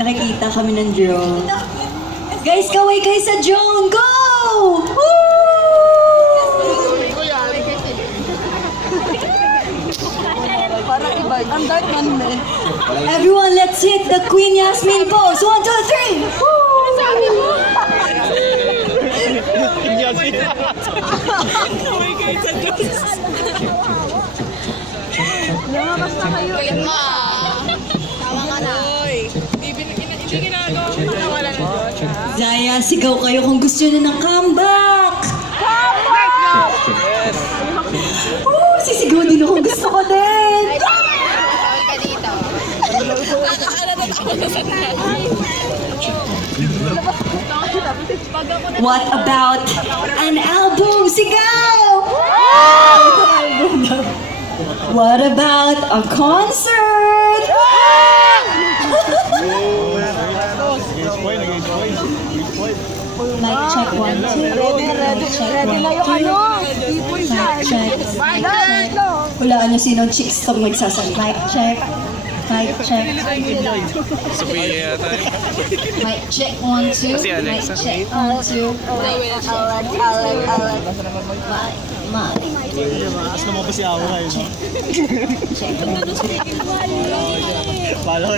Nakikita kami ng drone. Guys, kaway kayo sa drone! Go! Woo! Parang iba. Ang dark man eh. Everyone, let's hit the Queen Yasmin pose. 1, 2, 3! Woo! Lumabas na kayo. Tawa ka na. Hindi ginagawa mo na wala na doon. Zaya, sigaw kayo kung gusto nyo ng comeback! Oh, sisigaw din ako kung gusto ko din! Tawag ka dito. What about an album? Sigaw! What about a concert? Mic check 1, 2. Ready na yung ano. People Mic check. Mic check. Hulaan nyo sinong chicks kami magsasabi. Mic check. Mic check. Sophia yata yun. Mic check 1, 2. Si Mic Alexa. check 1, 2. Mic As naman pa si Awa ngayon. check 1, 2. Pala ko